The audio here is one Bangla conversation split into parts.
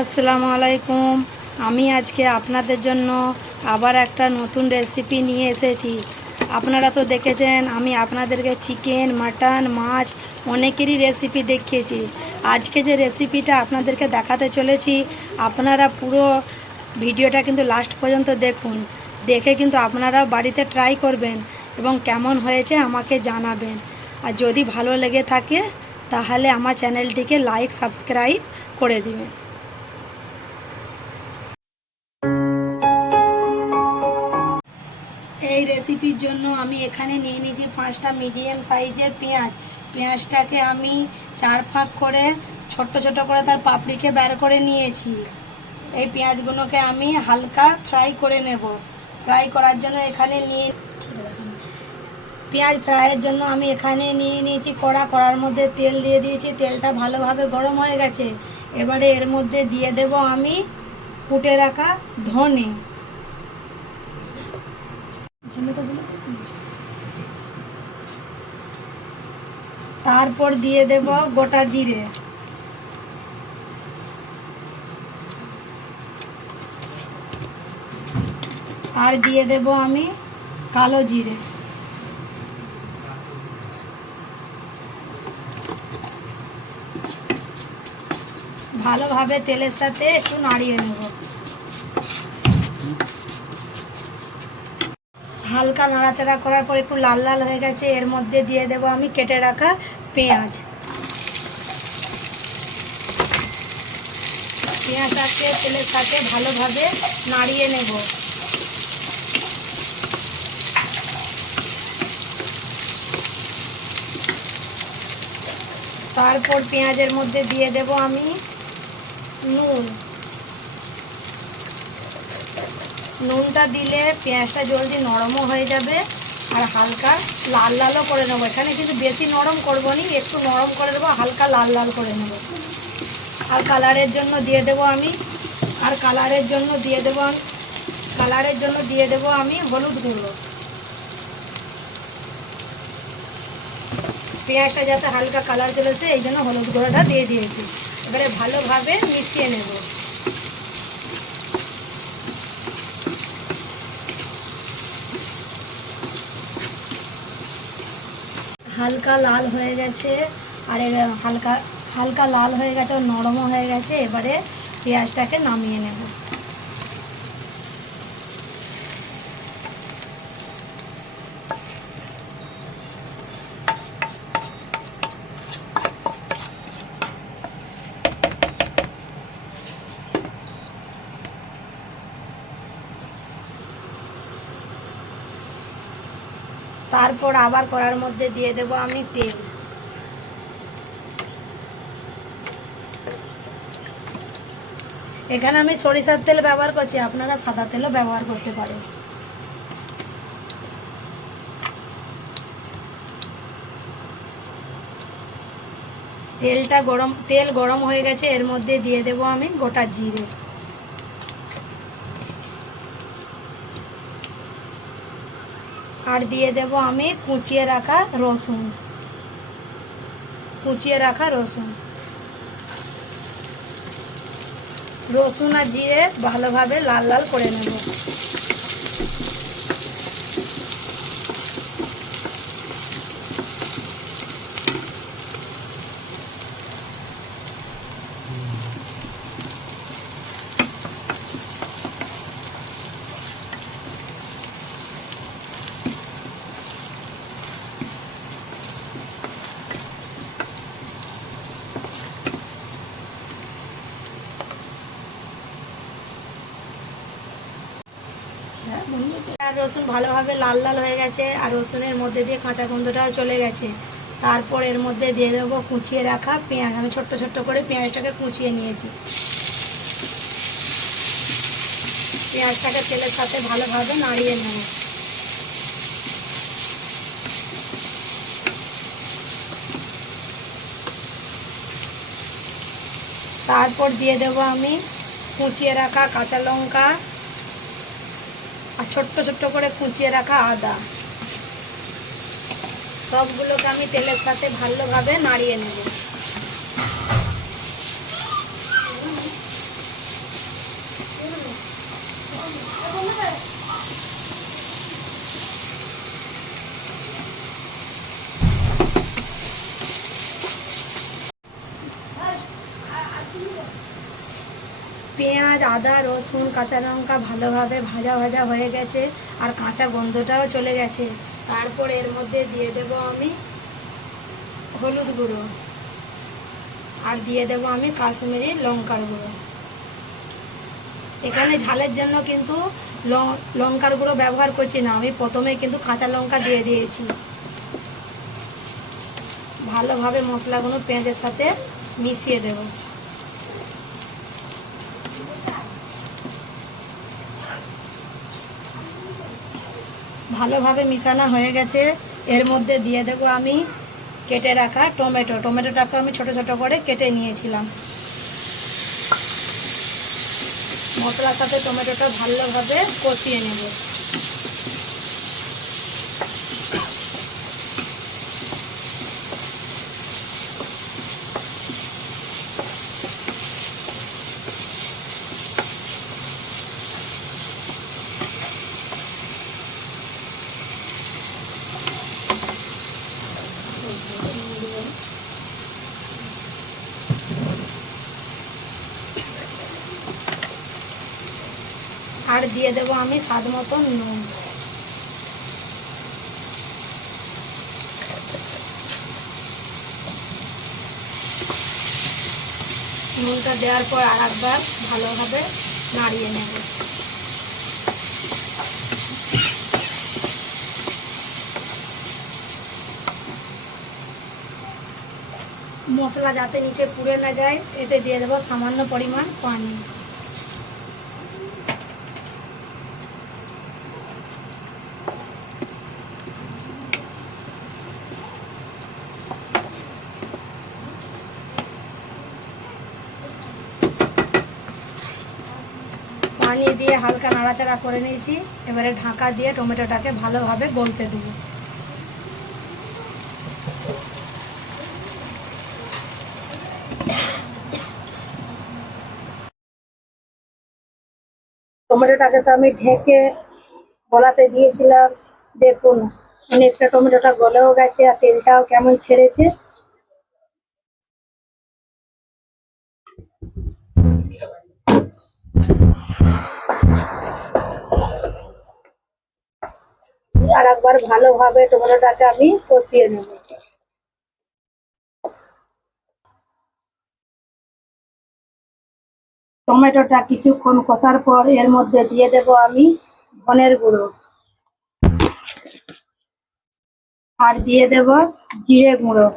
আসসালামু আলাইকুম। আমি আজকে আপনাদের জন্য আবার একটা নতুন রেসিপি নিয়ে এসেছি। আপনারা তো দেখেছেন আমি আপনাদেরকে চিকেন, মাটন, মাছ অনেকেরই রেসিপি দেখিয়েছি। আজকে যে রেসিপিটা আপনাদেরকে দেখাতে চলেছি, আপনারা পুরো ভিডিওটা কিন্তু লাস্ট পর্যন্ত দেখুন। দেখে কিন্তু আপনারা বাড়িতে ট্রাই করবেন এবং কেমন হয়েছে আমাকে জানাবেন। আর যদি ভালো লেগে থাকে তাহলে আমার চ্যানেলটিকে লাইক, সাবস্ক্রাইব করে দিবেন। এই রেসিপির জন্য আমি এখানে নিয়ে নিয়েছি 5টা মিডিয়াম সাইজের পেঁয়াজ। পেঁয়াজটাকে আমি 4 ফাঁক করে ছোট ছোট করে তার পাপড়িকে বের করে নিয়েছি। এই পেঁয়াজগুলোকে আমি হালকা ফ্রাই করে নেব। ফ্রাই করার জন্য এখানে পেঁয়াজ ফ্রাইয়ের জন্য আমি এখানে নিয়ে নিয়েছি কড়ার মধ্যে তেল দিয়ে দিয়েছি। তেলটা ভালোভাবে গরম হয়ে গেছে। এবারে এর মধ্যে দিয়ে দেব আমি কুটে রাখা ধনে। তারপর দিয়ে দেব গোটা জিরে, আর দিয়ে দেব আমি কালো জিরে। ভালোভাবে তেলের সাথে একটু নাড়িয়ে নেব। হালকা নাড়াচাড়া করার পর একটু লাল লাল হয়ে গেছে। এর মধ্যে দিয়ে দেব আমি কেটে রাখা পেঁয়াজ। পেঁয়াজটাকে তেলের সাথে ভালোভাবে নাড়িয়ে নেব। তারপর পেঁয়াজের মধ্যে দিয়ে দেব আমি নুন। নুনটা দিলে পেঁয়াজটা জলদি নরমও হয়ে যাবে আর হালকা লাল লালও করে নেবো। এখানে কিন্তু বেশি নরম করবো নি, একটু নরম করে দেবো, হালকা লাল লাল করে নেব। আর কালারের জন্য দিয়ে দেব আমি আমি হলুদ গুঁড়ো। পেঁয়াজটা যাতে হালকা কালার চলেছে এই জন্য হলুদ গুঁড়োটা দিয়ে দিয়েছি। এবারে ভালোভাবে মিশিয়ে নেব। হালকা লাল হয়ে গেছে আর হালকা হালকা লাল হয়ে গেছে, নরমও হয়ে গেছে। এবারে পেঁয়াজটাকে নামিয়ে নেব। তারপর আবার কড়ার মধ্যে দিয়ে দেব আমি তেল। এখানে আমি সরিষার তেল ব্যবহার করছি, আপনারা সাদা তেলও ব্যবহার করতে পারেন। তেল গরম হয়ে গেছে। এর মধ্যে দিয়ে দেব আমি গোটা জিরে। আর দিয়ে দেব আমি কুচিয়ে রাখা রসুন। রসুন আর জিরে ভালোভাবে লাল লাল করে নেব। আর রসুন ভালোভাবে লাল লাল হয়ে গেছে আর রসুনের মধ্যে দিয়ে কাঁচা গন্ধটাও চলে গেছে। তারপর এর মধ্যে দিয়ে দেবো কুচিয়ে রাখা পেঁয়াজ। আমি ছোট্ট ছোট্ট করে পেঁয়াজটাকে কুচিয়ে নিয়েছি। পেঁয়াজটাকে তেলের সাথে ভালোভাবে নাড়িয়ে নেব। তারপর দিয়ে দেবো আমি কুচিয়ে রাখা কাঁচা লঙ্কা আর ছোট্ট ছোট্ট করে কুচিয়ে রাখা আদা। সবগুলোকে আমি তেলের সাথে ভালোভাবে নাড়িয়ে নেব। পেঁয়াজ, আদা, রসুন, কাঁচা লঙ্কা ভালোভাবে ভাজা ভাজা হয়ে গেছে আর কাঁচা গন্ধটাও চলে গেছে। তারপর এর মধ্যে দিয়ে দেব আমি হলুদ গুঁড়ো আর দিয়ে দেব আমি কাশ্মীরি লঙ্কার গুঁড়ো। এখানে ঝালের জন্য কিন্তু লঙ্কার গুঁড়ো ব্যবহার করছি না, আমি প্রথমে কিন্তু কাঁচা লঙ্কা দিয়ে দিয়েছি। ভালোভাবে মশলাগুলো পেঁয়াজের সাথে মিশিয়ে দেব। ভালোভাবে মিশানো হয়ে গেছে। এর মধ্যে দিয়ে দেব আমি কেটে রাখা টমেটোটাকে আমি ছোট ছোট করে কেটে নিয়েছিলাম। মশলার সাথে টমেটোটা ভালোভাবে কষিয়ে নেব। আর দিয়ে দেব আমি স্বাদ মতো নুন। নুনটা দেওয়ার পর আর একবার ভালোভাবে নাড়িয়ে নেব। মশলা যাতে নিচে পুড়ে না যায় এতে দিয়ে দেবো সামান্য পরিমাণ পানি। পানি দিয়ে হালকা নাড়াচাড়া করে নিয়েছি। এবারে ঢাকা দিয়ে টমেটোটাকে ভালোভাবে গলতে দেবো। টমেটোটাকে তো আমি ঢেকে গলাতে দিয়েছিলাম, দেখুন অনেকটা টমেটোটা গলেও গেছে আর তেলটাও কেমন ছেড়েছে। আর একবার ভালোভাবে টমেটোটাকে আমি কষিয়ে নেব। টমেটোটা কিছুক্ষণ কষার পর এর মধ্যে দিয়ে দেব আমি ধনের গুঁড়ো আর দিয়ে দেব জিরে গুঁড়ো।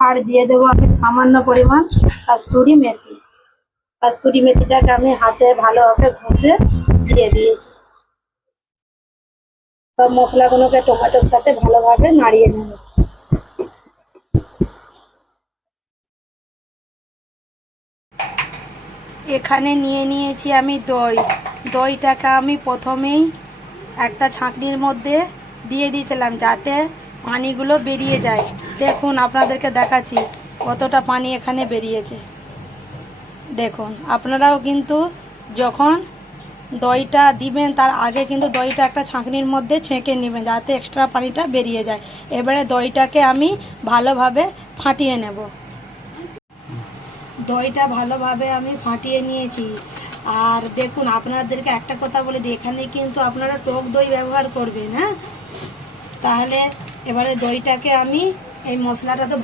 আর দিয়ে দেবো আমি সামান্য পরিমাণ কস্তুরি মেথি। কস্তুরি মেথিটাকে আমি হাতে ভালোভাবে ঘষে দিয়ে দিয়েছি। সব মশলাগুলোকে টমেটোর সাথে ভালোভাবে নাড়িয়ে নেব। এখানে নিয়ে নিয়েছি আমি দইটাকে আমি প্রথমেই একটা ছাঁকনির মধ্যে দিয়ে দিয়েছিলাম যাতে পানিগুলো বেরিয়ে যায়। দেখুন আপনাদেরকে দেখাচ্ছি কতটা পানি এখানে বেরিয়েছে। দেখুন আপনারাও কিন্তু যখন দইটা দিবেন তার আগে কিন্তু দইটা একটা ছাঁকনির মধ্যে ছেঁকে নেবেন যাতে এক্সট্রা পানিটা বেরিয়ে যায়। এবারে দইটাকে আমি ভালোভাবে ফাটিয়ে নেব। দইটা ভালোভাবে আমি ফাটিয়ে নিয়েছি। আর দেখুন আপনাদেরকে একটা কথা বলে দিই, এখানে কিন্তু আপনারা টক দই ব্যবহার করবেন, হ্যাঁ। তাহলে এবারে দইটাকে আমি এই মশলাটা তো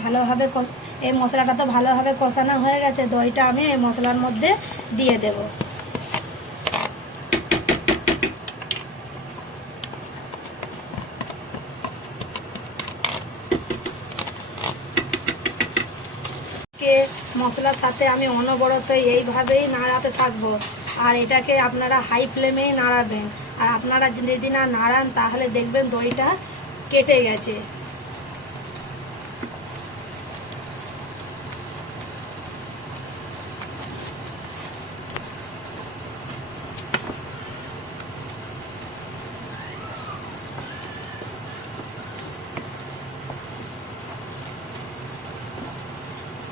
ভালোভাবে কষানো হয়ে গেছে। দইটা আমি এই মশলার মধ্যে দিয়ে দেব। মশলার সাথে আমি অনবরত এইভাবেই নাড়াতে থাকবো। আর এটাকে আপনারা হাই ফ্লেমেই নাড়াবেন। আর আপনারা যদি না নাড়ান তাহলে দেখবেন দইটা কেটে গেছে।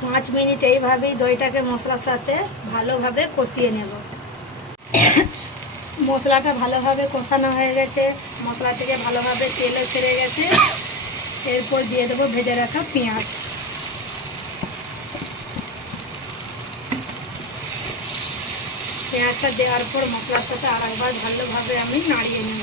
5 মিনিট এইভাবেই দইটাকে মশলার সাথে ভালোভাবে কষিয়ে নেব। মশলাটা ভালোভাবে কষানো হয়ে গেছে, মশলা থেকে ভালোভাবে তেলও ছেড়ে গেছে। এরপর দিয়ে দেবো ভেজে রাখা পেঁয়াজ। পেঁয়াজটা দেওয়ার পর মশলার সাথে আরেকবার ভালোভাবে আমি নাড়িয়ে নেব।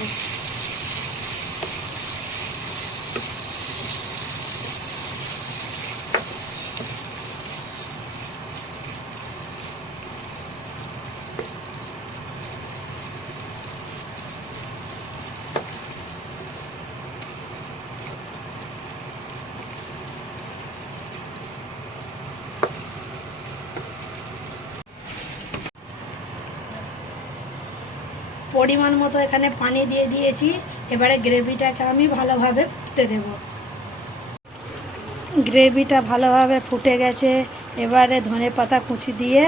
পরিমাণ মতো এখানে পানি দিয়ে দিয়েছি। এবারে গ্রেভিটাকে আমি ভালোভাবে ফুটতে দেব। গ্রেভিটা ভালোভাবে ফুটে গেছে, এবারে ধনেপাতা কুচি দিয়ে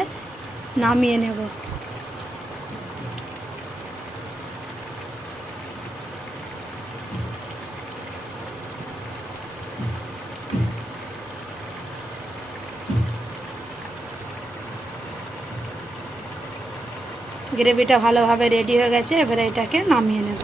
নামিয়ে নেব। গ্রেভিটা ভালোভাবে রেডি হয়ে গেছে, এবারে এটাকে নামিয়ে নেব।